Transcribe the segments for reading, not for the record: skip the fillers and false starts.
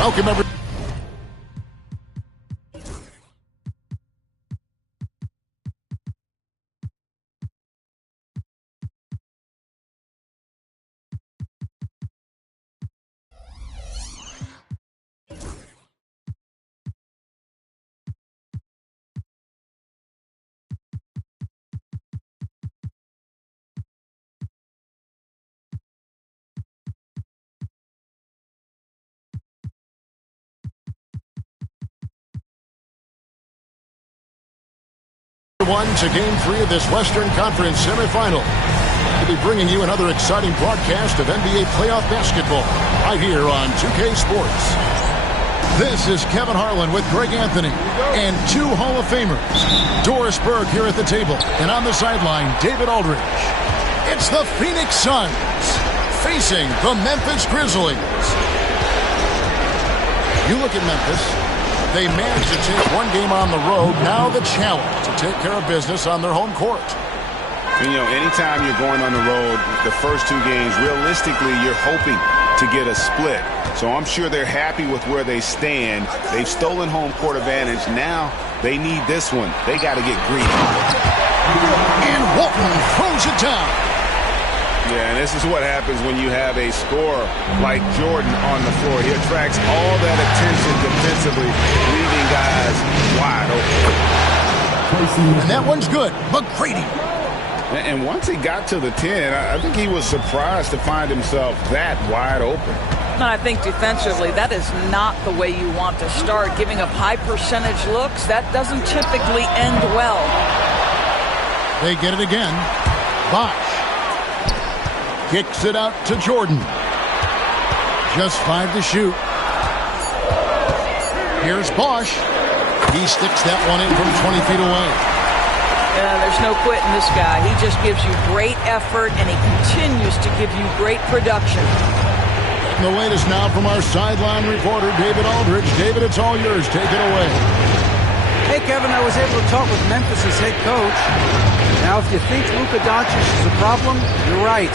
Welcome, everyone. To Game 3 of this Western Conference semifinal. We'll be bringing you another exciting broadcast of NBA playoff basketball right here on 2K Sports. This is Kevin Harlan with Greg Anthony and two Hall of Famers. Doris Burke here at the table, and on the sideline, David Aldridge. It's the Phoenix Suns facing the Memphis Grizzlies. You look at Memphis. They managed to take one game on the road. Now the challenge to take care of business on their home court. You know, anytime you're going on the road, the first two games, realistically, you're hoping to get a split. So I'm sure they're happy with where they stand. They've stolen home court advantage. Now they need this one. They got to get greedy. And Walton throws it down. Yeah, and this is what happens when you have a scorer like Jordan on the floor. He attracts all that attention defensively, leaving guys wide open. And that one's good. McGrady. And once he got to the 10, I think he was surprised to find himself that wide open. And I think defensively, that is not the way you want to start. Giving up high percentage looks, that doesn't typically end well. They get it again. Bosh kicks it out to Jordan. Just 5 to shoot. Here's Bosh. He sticks that one in from 20 feet away. Yeah, there's no quitting this guy. He just gives you great effort, and he continues to give you great production. And the latest now from our sideline reporter, David Aldridge. David, it's all yours. Take it away. Hey, Kevin, I was able to talk with Memphis' head coach. Now, if you think Luka Doncic is a problem, you're right.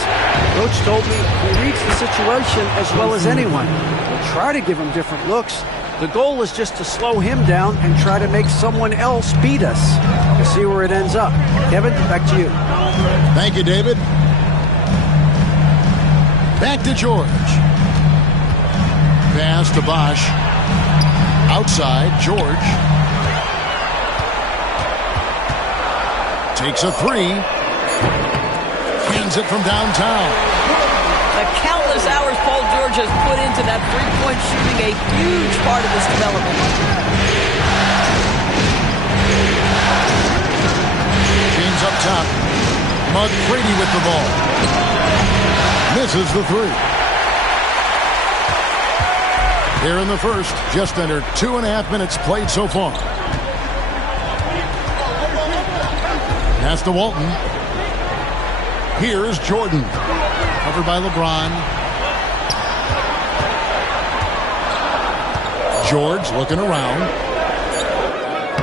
Coach told me he reads the situation as well as anyone. We'll try to give him different looks. The goal is just to slow him down and try to make someone else beat us. We'll see where it ends up. Kevin, back to you. Thank you, David. Back to George. Pass to Bosh. Outside, George. Takes a three. Hands it from downtown. The countless hours Paul George has put into that three-point shooting, a huge part of his development. James up top. McGrady with the ball. Misses the three. Here in the first, just under 2.5 minutes played so far. Pass to Walton. Here's Jordan. Covered by LeBron. George looking around.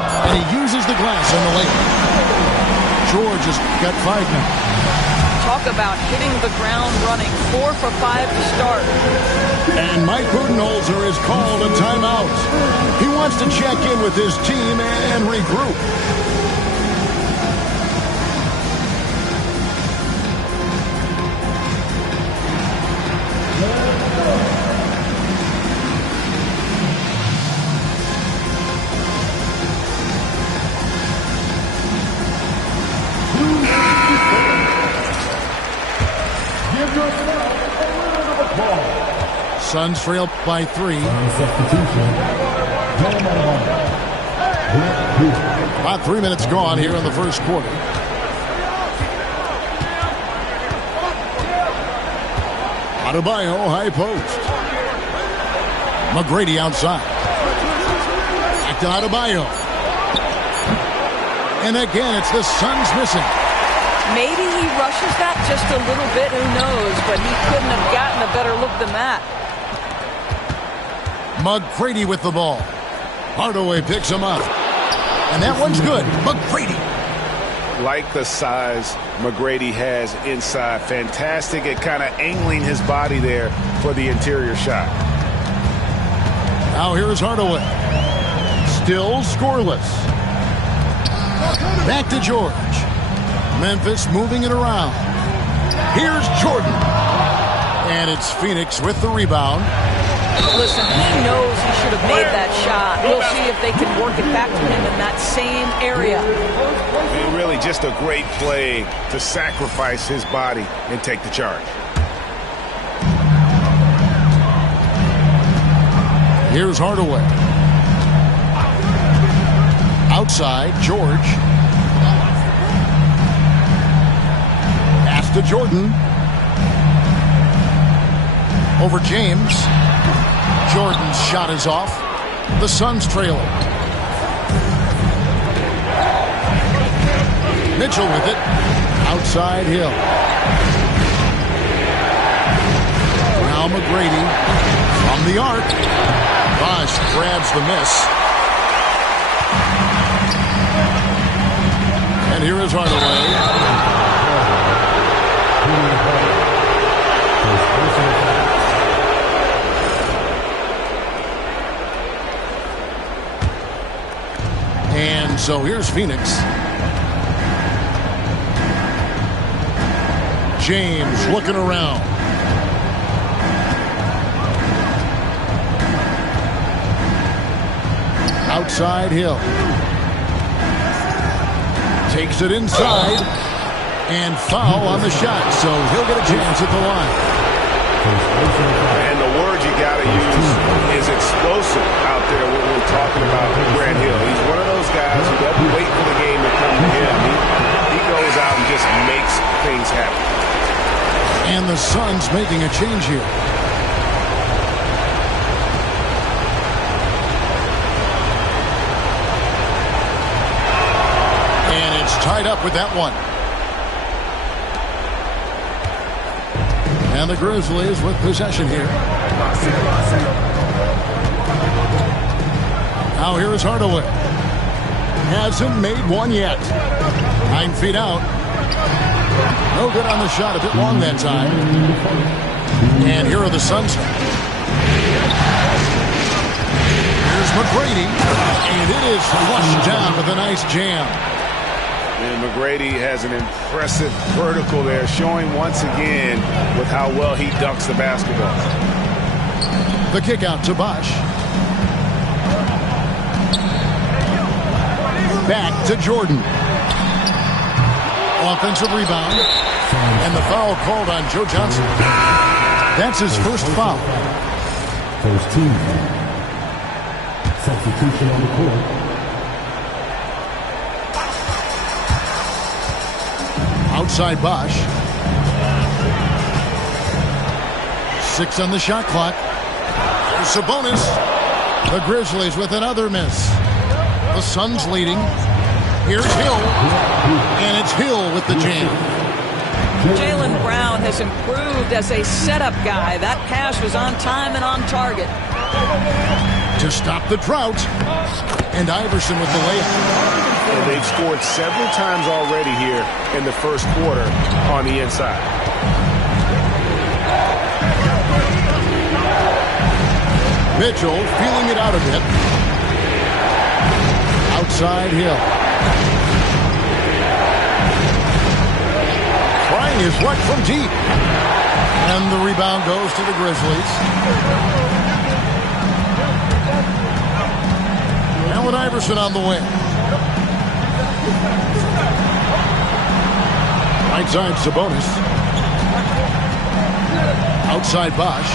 And he uses the glass on the lane. George has got 5 now. Talk about hitting the ground running. 4 for 5 to start. And Mike Budenholzer has called a timeout. He wants to check in with his team and regroup. Suns trail by 3. About 3 minutes gone here in the first quarter. Adebayo, high post. McGrady outside. Back to Adebayo. And again, it's the Suns missing. Maybe he rushes that just a little bit, who knows, but he couldn't have gotten a better look than that. McGrady with the ball. Hardaway picks him up. And that one's good. McGrady. Like the size McGrady has inside. Fantastic at kind of angling his body there for the interior shot. Now here's Hardaway. Still scoreless. Back to George. Memphis moving it around. Here's Jordan. And it's Phoenix with the rebound. Listen, he knows he should have made that shot. We'll see if they can work it back to him in that same area. And really just a great play to sacrifice his body and take the charge. Here's Hardaway. Outside, George. Pass to Jordan. Over James. Jordan's shot is off. The Suns trailing. Mitchell with it. Outside Hill. Now McGrady from the arc. Bosh grabs the miss. And here is Hardaway. And so here's Phoenix. James looking around. Outside Hill. Takes it inside. And foul on the shot. So he'll get a chance at the line. And the word you got to use is explosive out there when we're talking about Grant Hill. He's one of those guys who doesn't wait for the game to come to him. He goes out and just makes things happen. And the Suns making a change here. And it's tied up with that one. And the Grizzlies with possession here. Now here is Hardaway. Hasn't made one yet. 9 feet out. No good on the shot. A bit long that time. And here are the Suns. Here's McGrady. And it is flushed down with a nice jam. And McGrady has an impressive vertical there, showing once again with how well he dunks the basketball. The kick out to Bosh. Back to Jordan. Offensive rebound. And the foul called on Joe Johnson. That's his first foul. First team. Substitution on the court. Outside Bosh. 6 on the shot clock. Here's Sabonis. The Grizzlies with another miss. The Suns leading. Here's Hill. And it's Hill with the jam. Jaylen Brown has improved as a setup guy. That pass was on time and on target. To stop the drought. And Iverson with the layup. And they've scored several times already here in the first quarter on the inside. Mitchell feeling it out a bit. Outside Hill. Trying his luck from deep. And the rebound goes to the Grizzlies. Allen Iverson on the wing. Right side Sabonis. Outside Bosh.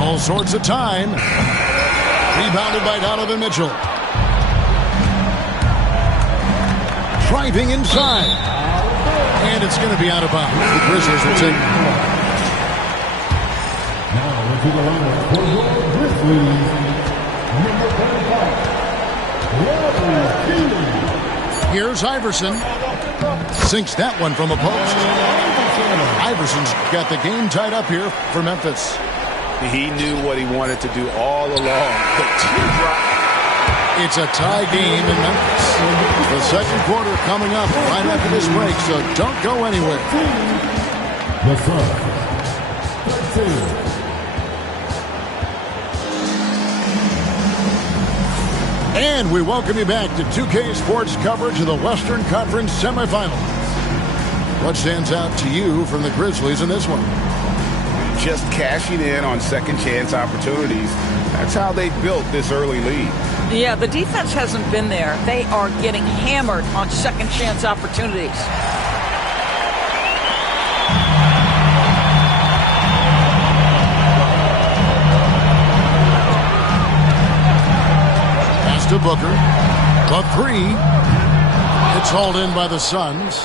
All sorts of time. Rebounded by Donovan Mitchell. Driving inside. And it's going to be out of bounds. The Grizzlies will take it. Now into the line for your Grizzlies, number 35, Here's Iverson. Sinks that one from a post. Iverson's got the game tied up here for Memphis. He knew what he wanted to do all along. The teardrop. It's a tie game in Memphis. The second quarter coming up right after this break, so don't go anywhere. the Suns. And we welcome you back to 2K Sports coverage of the Western Conference semifinals. What stands out to you from the Grizzlies in this one? Just cashing in on second chance opportunities. That's how they built this early lead. Yeah, the defense hasn't been there. They are getting hammered on second chance opportunities. Pass to Booker. The three. It's hauled in by the Suns.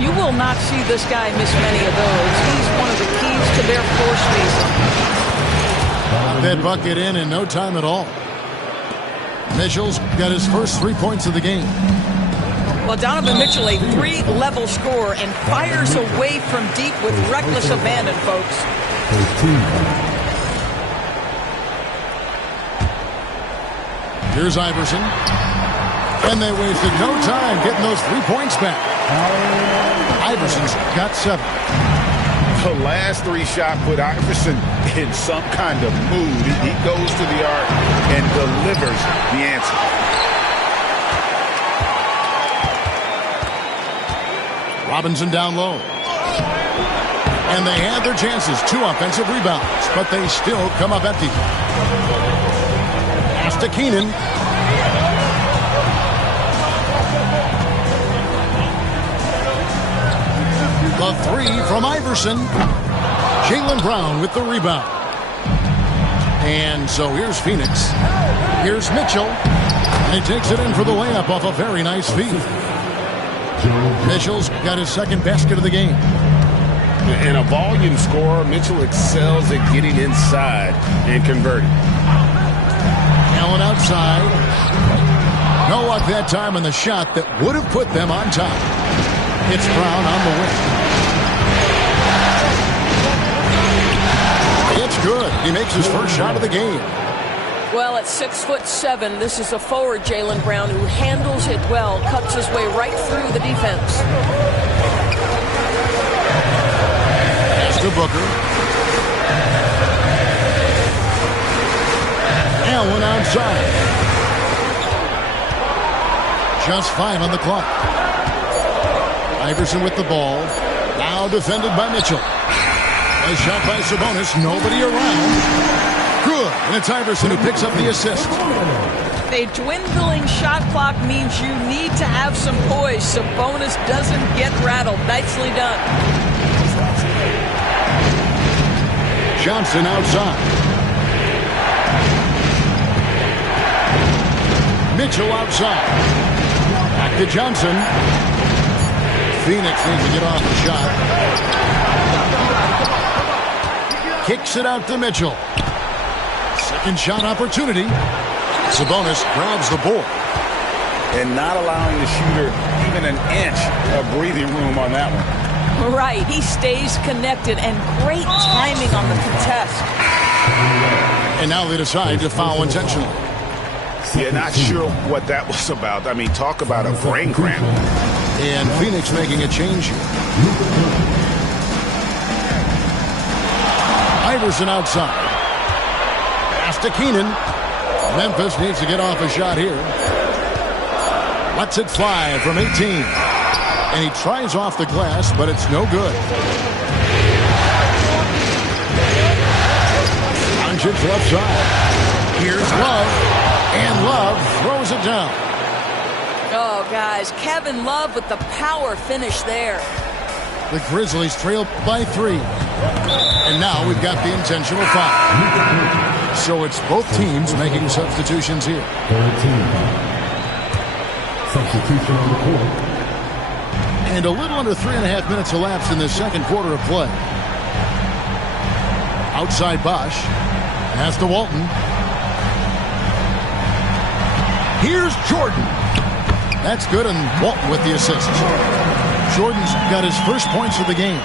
You will not see this guy miss many of those. He's one of the keys to their floor spacing. That bucket in no time at all. Mitchell's got his first 3 points of the game. Well, Donovan Mitchell, a three-level scorer, and fires away from deep with reckless abandon, folks. Here's Iverson. And they wasted no time getting those 3 points back. Iverson's got 7. The last three shot put Iverson in some kind of mood. He goes to the arc and delivers the answer. Robinson down low. And they had their chances. 2 offensive rebounds, but they still come up empty. Pass to Keenan. The three from Iverson. Jaylen Brown with the rebound. And so here's Phoenix. Here's Mitchell. And he takes it in for the layup off a very nice feed. Mitchell's got his second basket of the game. In a volume scorer, Mitchell excels at getting inside and converting. Allen outside. No luck that time on the shot that would have put them on top. It's Brown on the wing. It's good. He makes his first shot of the game. Well, at 6'7", this is a forward, Jaylen Brown, who handles it well, cuts his way right through the defense. Pass to Booker. Allen outside. Just 5 on the clock. Iverson with the ball. Now defended by Mitchell. A shot by Sabonis. Nobody around. Good. And it's Iverson who picks up the assist. A dwindling shot clock means you need to have some poise. Sabonis doesn't get rattled. Nicely done. Johnson outside. Mitchell outside. Back to Johnson. Phoenix needs to get off the shot. Kicks it out to Mitchell. Second shot opportunity. Sabonis grabs the board. And not allowing the shooter even an inch of breathing room on that one. Right. He stays connected, and great timing on the contest. And now they decide to foul intentionally. Yeah, not sure what that was about. I mean, talk about a brain cramp. And Phoenix making a change here. Iverson outside. Pass to Keenan. Memphis needs to get off a shot here. Lets it fly from 18. And he tries off the glass, but it's no good. Doncic left side. Here's Love. And Love throws it down. Oh, guys, Kevin Love with the power finish there. The Grizzlies trail by 3. And now we've got the intentional foul. So it's both teams making substitutions here. Third team. Substitution on the court. And a little under 3.5 minutes elapsed in the second quarter of play. Outside Bosch. Pass to Walton. Here's Jordan. That's good, and Walton with the assist. Jordan's got his first points of the game.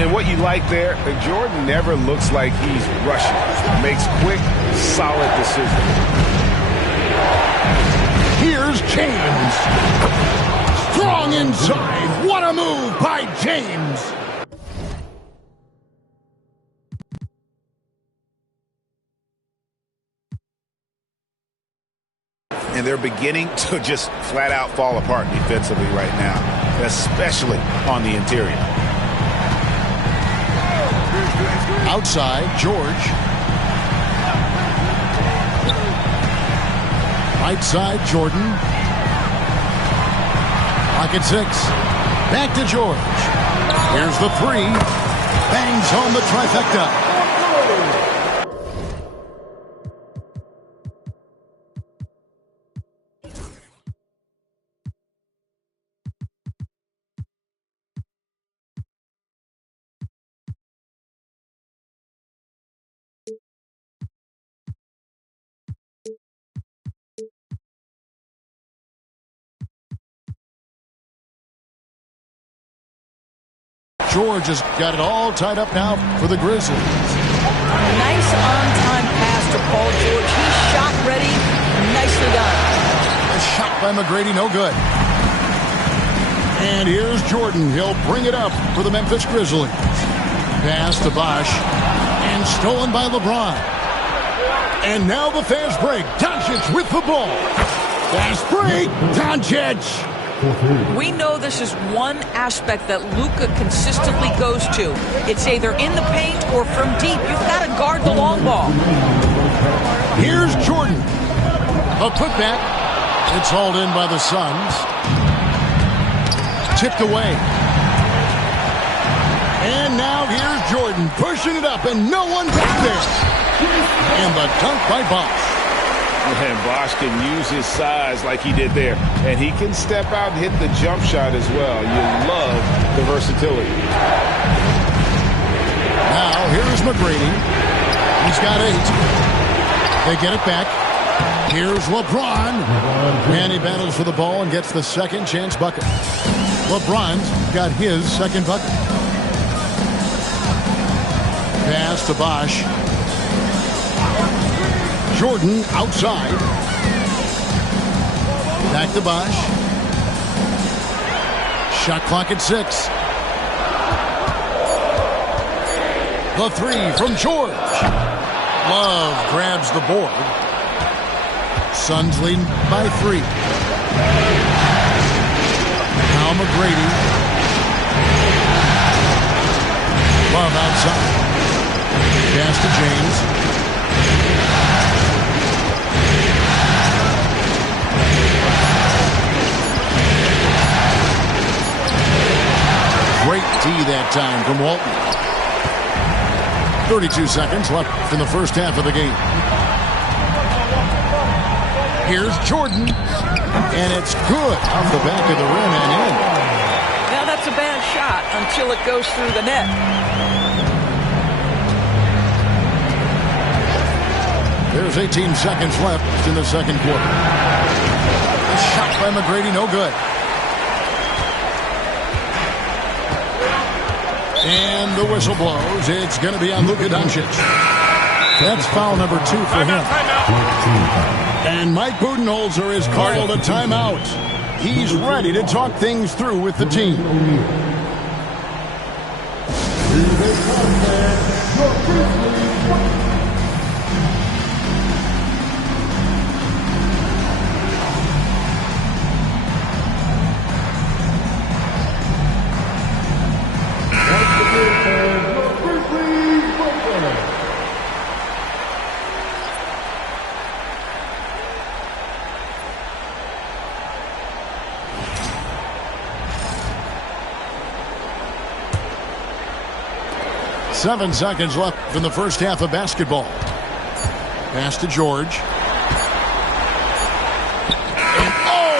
And what you like there, Jordan never looks like he's rushing. Makes quick, solid decisions. Here's James. Strong inside. inside. What a move by James. and they're beginning to just flat out fall apart defensively right now, especially on the interior. Outside, George. Right side, Jordan. Pocket 6. Back to George. Here's the 3. Bangs home the trifecta. George has got it all tied up now for the Grizzlies. Nice on-time pass to Paul George. He's shot ready. Nicely done. A shot by McGrady, no good. And here's Jordan. He'll bring it up for the Memphis Grizzlies. Pass to Bosh. And stolen by LeBron. And now the fast break. Doncic with the ball. Fast break. Doncic. We know this is one aspect that Luka consistently goes to. It's either in the paint or from deep. You've got to guard the long ball. Here's Jordan. A putback. It's hauled in by the Suns. Tipped away. And now here's Jordan pushing it up and no one back there. And the dunk by Bosh. And Bosh can use his size like he did there. And he can step out and hit the jump shot as well. You love the versatility. Now, here's McGrady. He's got 8. They get it back. Here's LeBron. And he battles for the ball and gets the second chance bucket. LeBron's got his second bucket. Pass to Bosh. Jordan outside. Back to Bosh. Shot clock at 6. The 3 from George. Love grabs the board. Suns leading by 3. Now McGrady. Love outside. Pass to James. Great D that time from Walton. 32 seconds left in the first half of the game. Here's Jordan. And it's good off the back of the rim and in. Now that's a bad shot until it goes through the net. There's 18 seconds left in the second quarter. A shot by McGrady, no good. And the whistle blows. It's going to be on Luka Doncic. That's foul number 2 for him. And Mike Budenholzer is called a timeout. He's ready to talk things through with the team. Seven seconds left in the first half of basketball. Pass to George. And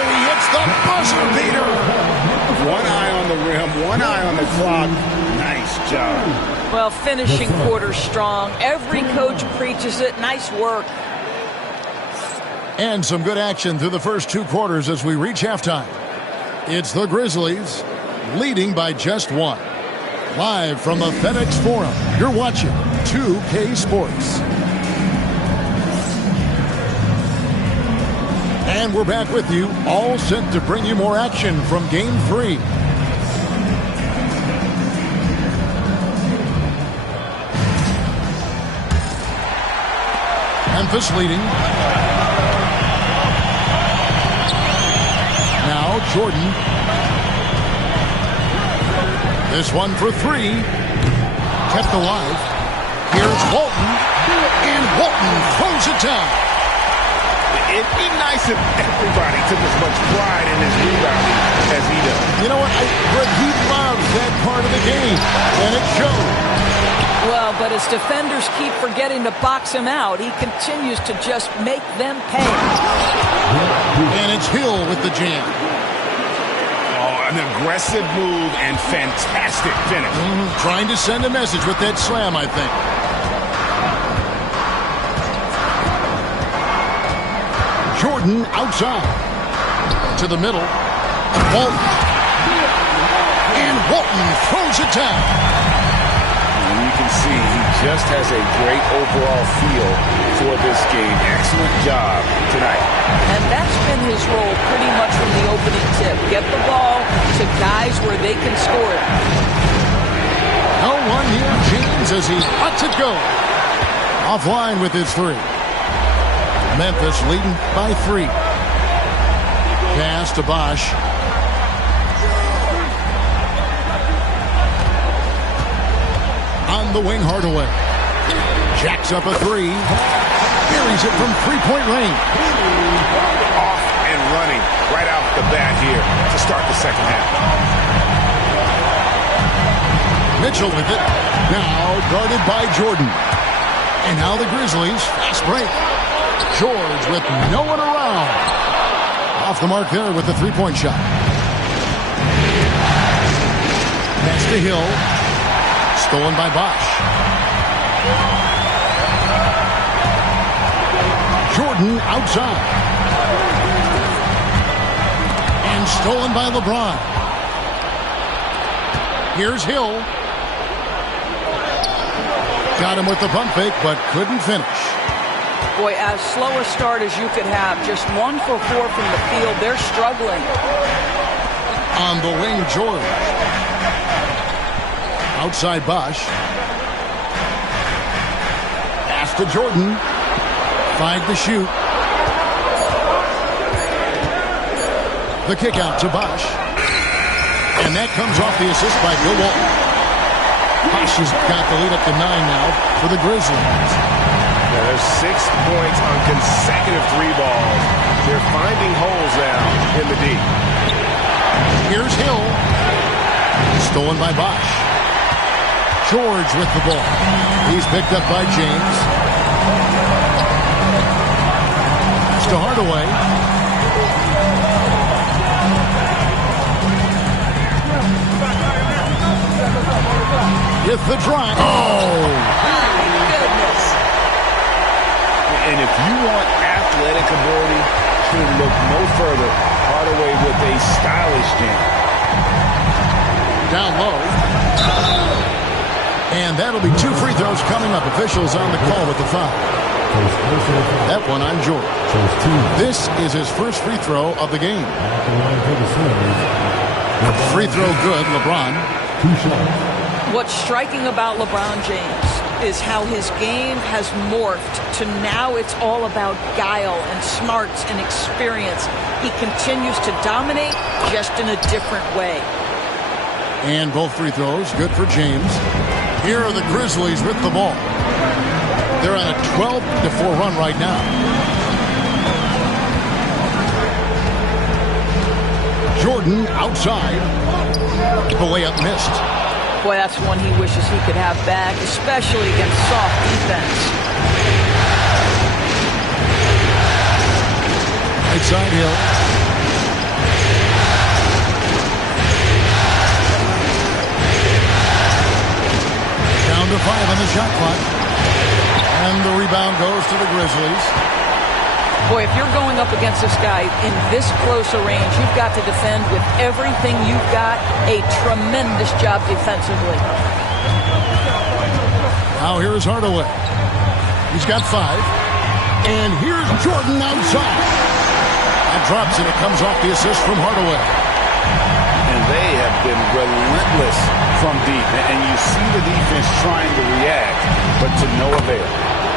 he hits the buzzer beater. One eye on the rim, one eye on the clock. Nice job. Well, finishing quarter strong. Every coach preaches it. Nice work. And some good action through the first 2 quarters as we reach halftime. It's the Grizzlies leading by just 1. Live from the FedEx Forum, you're watching 2K Sports. And we're back with you, all set to bring you more action from Game 3. Memphis leading. Now Jordan. This one for three. Kept alive. Here's Walton. And Walton throws it down. It'd be nice if everybody took as much pride in his rebounding as he does. You know what? But he loves that part of the game. And it showed. Well, but as defenders keep forgetting to box him out, he continues to just make them pay. And it's Hill with the jam. Oh, an aggressive move and fantastic finish. Trying to send a message with that slam, I think. Jordan outside. To the middle. Walton. And Walton throws it down. And you can see he just has a great overall feel for this game. Excellent job tonight. And that's been his role pretty much from the opening tip. Get the ball to guys where they can score it. No one here, James, as he lets it go. Offline with his three. Memphis leading by 3. Pass to Bosch. On the wing, Hardaway. Jacks up a 3. Buries it from three-point range. Off and running right out the bat here to start the second half. Mitchell with it. Now guarded by Jordan. And now the Grizzlies. Fast break. George with no one around. Off the mark there with the three-point shot. Pass to Hill. Stolen by Bosch. Jordan outside. And stolen by LeBron. Here's Hill. Got him with the pump fake, but couldn't finish. Boy, as slow a start as you could have. Just 1 for 4 from the field. They're struggling. On the wing, George. Outside Bosch. Pass to Jordan. 5 to shoot. The kick out to Bosch. And that comes off the assist by Bill Walton. Bosch has got the lead up to 9 now for the Grizzlies. Yeah, there's 6 points on consecutive 3 balls. They're finding holes now in the D. Here's Hill. Stolen by Bosch. George with the ball. He's picked up by James. It's to Hardaway. With the drive. Oh! Goodness. And if you want athletic ability, should look no further. Hardaway with a stylish jam. Down low. And that'll be 2 free throws coming up. Officials on the call with the foul. That one on George. This is his first free throw of the game. Free throw good, LeBron. 2 shots. What's striking about LeBron James is how his game has morphed to now it's all about guile and smarts and experience. He continues to dominate just in a different way. And both free throws good for James. Here are the Grizzlies with the ball. They're on a 12-4 run right now. Jordan outside. The layup missed. Boy, that's one he wishes he could have back, especially against soft defense. Right side Hill. Down to 5 on the shot clock. And the rebound goes to the Grizzlies. Boy, if you're going up against this guy in this close a range, you've got to defend with everything you've got. A tremendous job defensively. Now here's Hardaway. He's got 5. And here's Jordan outside. That drops and it comes off the assist from Hardaway. And they have been relentless from deep. And you see the defense trying to react, but to no avail.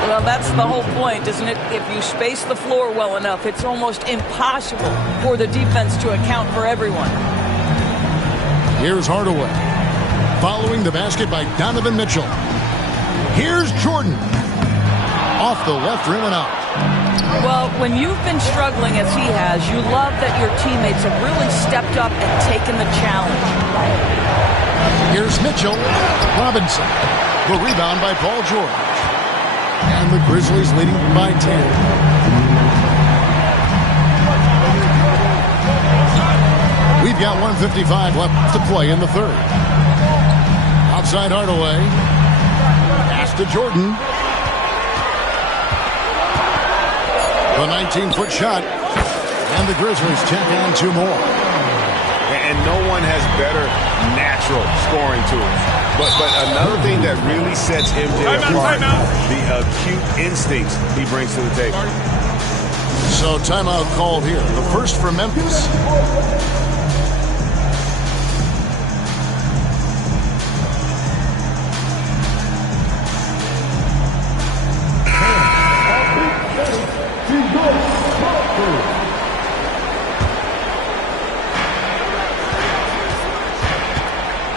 Well, that's the whole point, isn't it? If you space the floor well enough, it's almost impossible for the defense to account for everyone. Here's Hardaway. Following the basket by Donovan Mitchell. Here's Jordan. Off the left rim and out. Well, when you've been struggling as he has, you love that your teammates have really stepped up and taken the challenge. Here's Mitchell. Robinson. The rebound by Paul George. And the Grizzlies leading by 10. We've got 1:55 left to play in the third. Outside Hardaway. Pass to Jordan. The 19-foot shot. And the Grizzlies tack on 2 more. And no one has better natural scoring tools. But another thing that really sets MJ apart, the acute instincts he brings to the table. So timeout called here. The first for Memphis.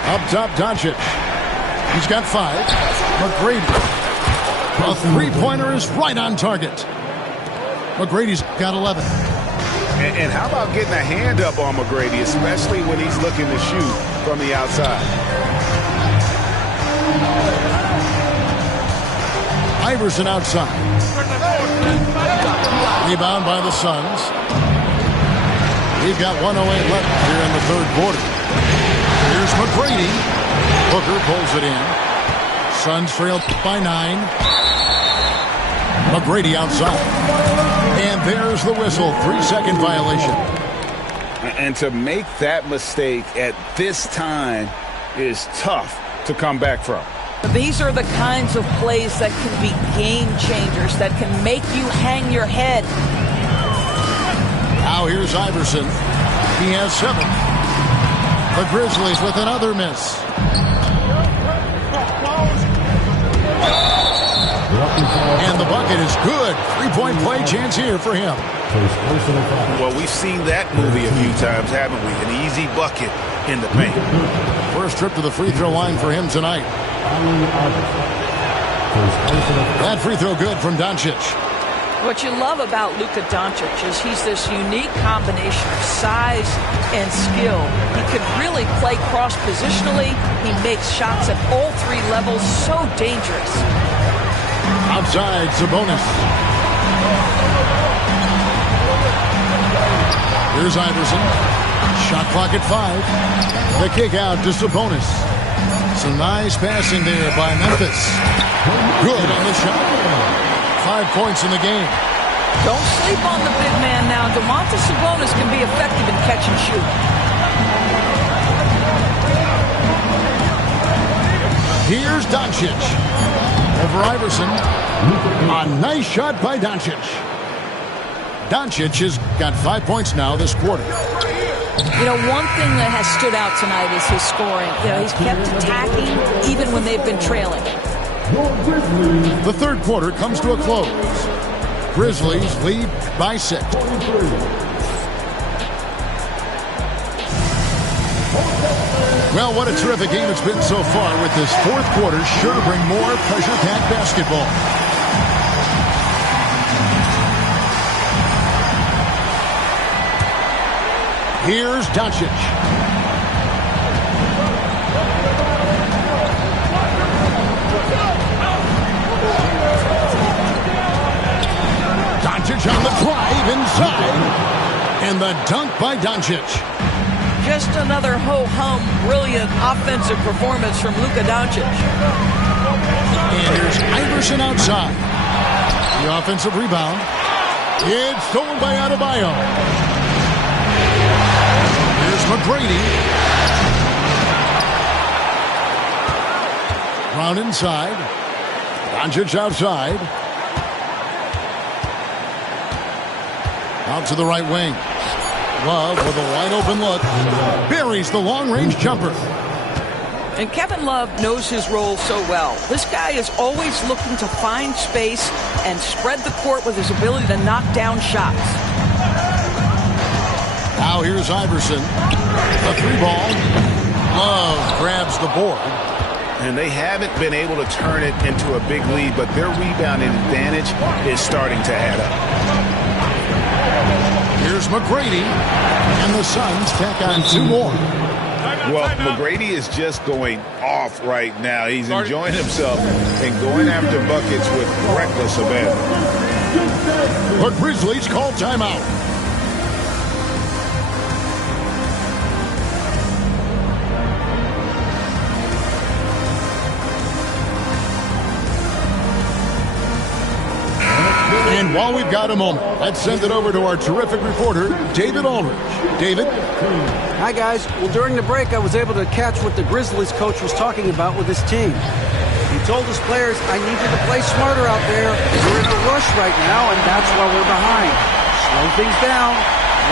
Up top, Doncic. He's got 5. McGrady. A three-pointer is right on target. McGrady's got 11. And how about getting a hand up on McGrady, especially when he's looking to shoot from the outside? Iverson outside. Rebound by the Suns. We've got 1:08 left here in the third quarter. Here's McGrady. Booker pulls it in. Suns trail by 9. McGrady outside. And there's the whistle. 3-second violation. And to make that mistake at this time is tough to come back from. These are the kinds of plays that can be game changers, that can make you hang your head. Now here's Iverson. He has 7. The Grizzlies with another miss. And the bucket is good. 3-point play chance here for him. Well, we've seen that movie a few times, haven't we? An easy bucket in the paint. First trip to the free throw line for him tonight. That free throw good from Doncic. What you love about Luka Doncic is he's this unique combination of size and skill. He can really play cross-positionally. He makes shots at all 3 levels. So dangerous. Outside, Sabonis. Here's Iverson. Shot clock at 5. The kick out to Sabonis. Some nice passing there by Memphis. Good on the shot. 5 points in the game. Don't sleep on the big man now. Domantas Sabonis can be effective in catch and shoot. Here's Doncic. Over Iverson. A nice shot by Doncic. Doncic has got 5 points now this quarter. You know, one thing that has stood out tonight is his scoring. You know, he's kept attacking even when they've been trailing. The third quarter comes to a close. Grizzlies lead by 6. Well, what a terrific game it's been so far, with this fourth quarter sure to bring more pressure-packed basketball. Here's Doncic. Doncic on the drive inside. And the dunk by Doncic. Just another ho-hum, brilliant offensive performance from Luka Doncic. And here's Iverson outside. The offensive rebound. It's stolen by Adebayo. Here's McGrady. Brown inside. Doncic outside. Out to the right wing. Love with a wide open look. Buries the long-range jumper. And Kevin Love knows his role so well. This guy is always looking to find space and spread the court with his ability to knock down shots. Now here's Iverson. The 3-ball. Love grabs the board. And they haven't been able to turn it into a big lead, but their rebounding advantage is starting to add up. Here's McGrady. And the Suns tack on 2 more. Well, McGrady is just going off right now. He's enjoying himself and going after buckets with reckless abandon. The Grizzlies call timeout. And while we've got a moment, let's send it over to our terrific reporter, David Aldridge. David? Hi, guys. Well, during the break, I was able to catch what the Grizzlies coach was talking about with his team. He told his players, I need you to play smarter out there. We're in a rush right now, and that's why we're behind. Slow things down.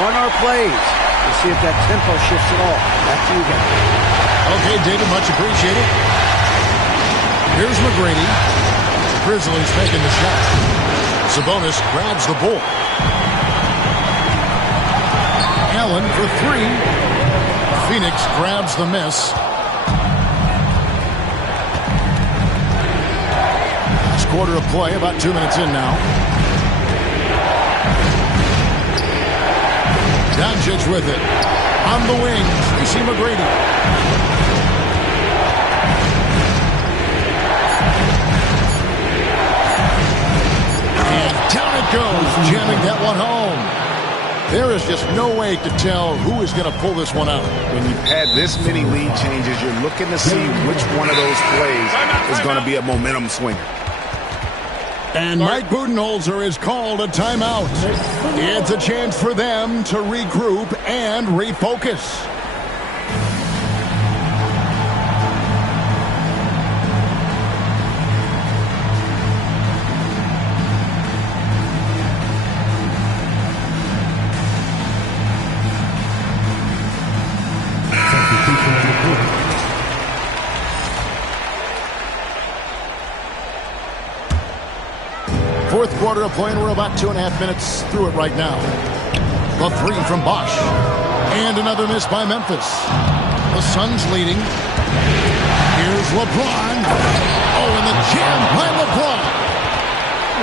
Run our plays. We'll see if that tempo shifts at all. Back to you guys. Okay, David, much appreciated. Here's McGrady. The Grizzlies making the shot. Sabonis grabs the ball. Allen for 3. Phoenix grabs the miss. Last quarter of play, about 2 minutes in now. Doncic with it. On the wing, Tracy McGrady. Down it goes, jamming that one home. There is just no way to tell who is going to pull this one out. When you've had this many lead changes, you're looking to see which one of those plays is going to be a momentum swinger. And Mike Budenholzer is called a timeout. It's a chance for them to regroup and refocus. Fourth quarter of play, and we're about 2.5 minutes through it right now. The 3 from Bosch. And another miss by Memphis. The Suns leading. Here's LeBron. Oh, and the jam by LeBron.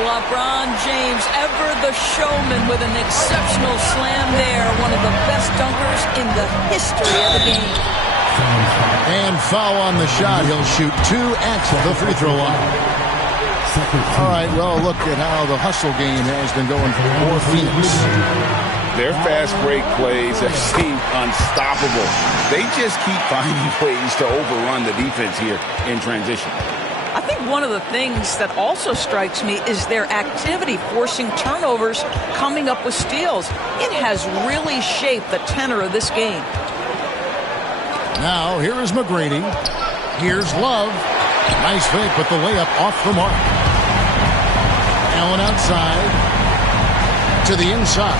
LeBron James, ever the showman, with an exceptional slam there. One of the best dunkers in the history of the game. And foul on the shot. He'll shoot 2 at the free throw line. All right, well, look at how the hustle game has been going for Phoenix. Their fast break plays have seemed unstoppable. They just keep finding ways to overrun the defense here in transition. I think one of the things that also strikes me is their activity, forcing turnovers, coming up with steals. It has really shaped the tenor of this game. Now, here is McGrady. Here's Love. Nice fake, but the layup off the mark. Allen outside. To the inside.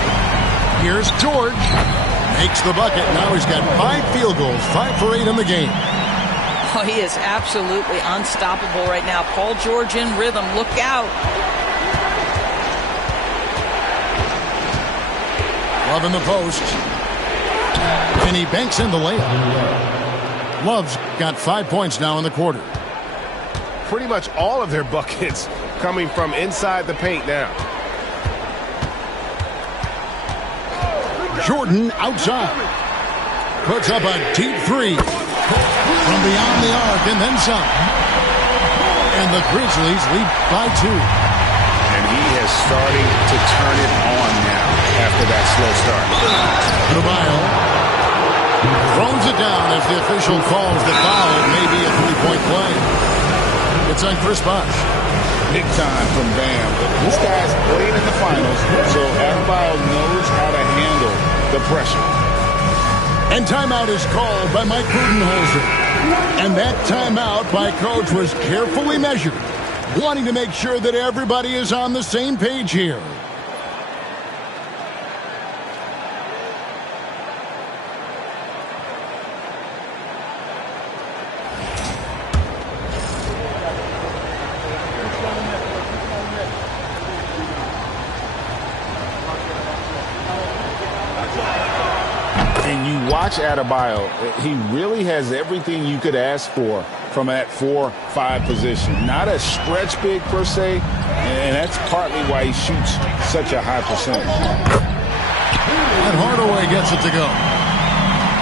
Here's George. Makes the bucket. Now he's got 5 field goals. 5 for 8 in the game. Oh, he is absolutely unstoppable right now. Paul George in rhythm. Look out. Love in the post. And he banks in the layup. Love's got 5 points now in the quarter. Pretty much all of their buckets coming from inside the paint now. Jordan outside. Puts up a deep 3 from beyond the arc and then some. And the Grizzlies lead by 2. And he is starting to turn it on now after that slow start. Adebayo throws it down as the official calls the foul. It may be a 3-point play. It's on Chris Bosh. Big time from Bam. This guy's played in the finals, so Adebayo knows how to handle the pressure. And timeout is called by Mike Budenholzer. And that timeout by Coach was carefully measured, wanting to make sure that everybody is on the same page here. And you watch Adebayo, he really has everything you could ask for from that 4-5 position. Not a stretch big per se, and that's partly why he shoots such a high percentage. And Hardaway gets it to go.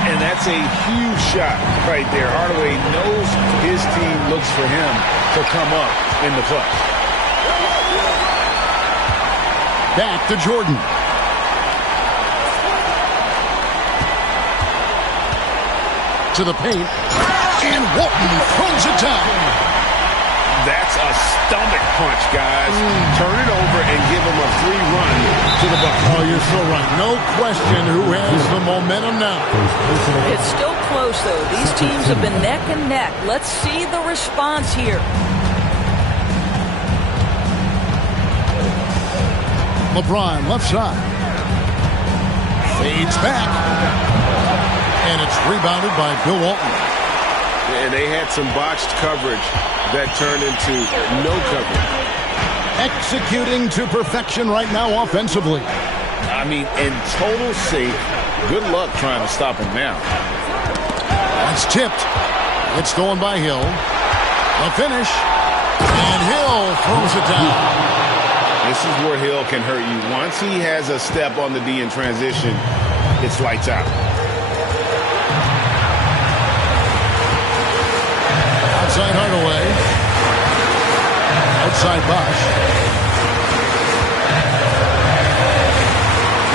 And that's a huge shot right there. Hardaway knows his team looks for him to come up in the clutch. Back to Jordan. To the paint. And Walton throws it down. That's a stomach punch, guys. Turn it over and give him a free run to the bucket. Oh, you're so right. No question who has the momentum now. It's still close, though. These teams have been neck and neck. Let's see the response here. LeBron, left side. Fades back. And it's rebounded by Bill Walton. And they had some botched coverage that turned into no coverage. Executing to perfection right now offensively. I mean, in total sync. Good luck trying to stop him now. That's tipped. It's stolen by Hill. The finish. And Hill throws it down. This is where Hill can hurt you. Once he has a step on the D in transition, it's lights out. Outside Hardaway. Outside Bosh.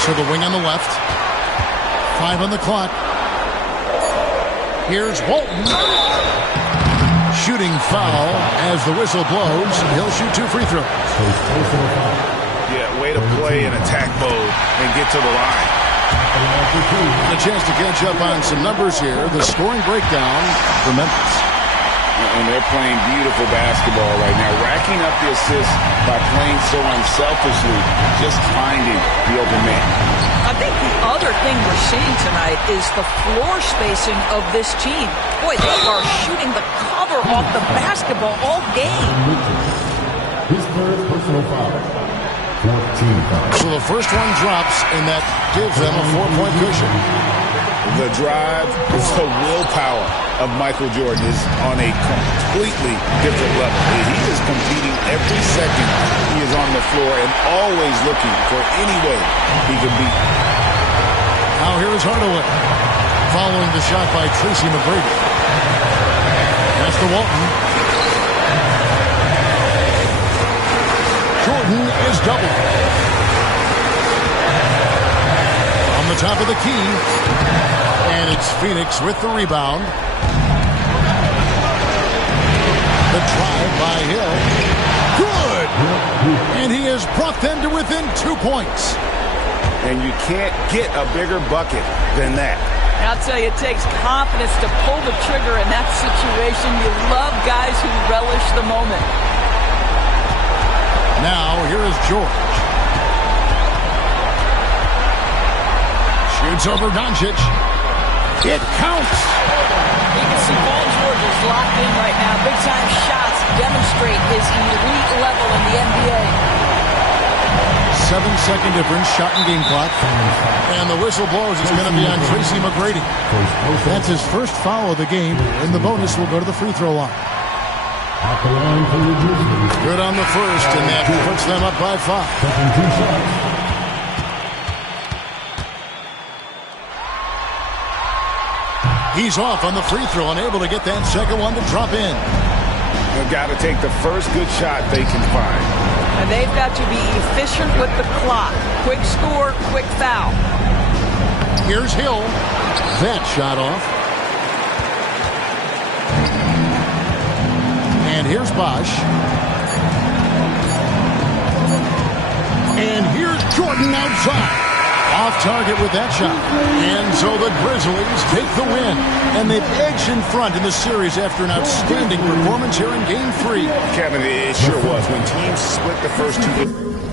To the wing on the left. 5 on the clock. Here's Walton. Shooting foul as the whistle blows. He'll shoot 2 free throws. Yeah, way to play in attack mode and get to the line. A chance to catch up on some numbers here. The scoring breakdown for Memphis. And they're playing beautiful basketball right now, racking up the assists by playing so unselfishly, just finding the open man. I think the other thing we're seeing tonight is the floor spacing of this team. Boy, they are shooting the cover off the basketball all game. His third personal foul. 14 fouls. So the first one drops, and that gives them a 4-point cushion. The drive, the willpower of Michael Jordan is on a completely different level. He is competing every second he is on the floor and always looking for any way he can beat. Now here is Hardaway. Following the shot by Tracy McGrady. That's to Walton. Jordan is doubled. On the top of the key. And it's Phoenix with the rebound. The drive by Hill. Good! And he has brought them to within 2 points. And you can't get a bigger bucket than that. I'll tell you, it takes confidence to pull the trigger in that situation. You love guys who relish the moment. Now, here is George. Shoots over Doncic. It counts. You can see Paul George is locked in right now. Big-time shots demonstrate his elite level in the NBA. 7-second difference, shot and game clock. And the whistle blows. It's going to be on Tracy McGrady. That's his first foul of the game. And the bonus will go to the free throw line. Good on the first, and that puts them up by 5. He's off on the free throw, unable to get that second one to drop in. They've got to take the first good shot they can find. And they've got to be efficient with the clock. Quick score, quick foul. Here's Hill. That shot off. And here's Bosh. And here's Jordan outside. Off target with that shot. And so the Grizzlies take the win. And they've edged in front in the series after an outstanding performance here in Game 3. Kevin, it sure was. When teams split the first 2...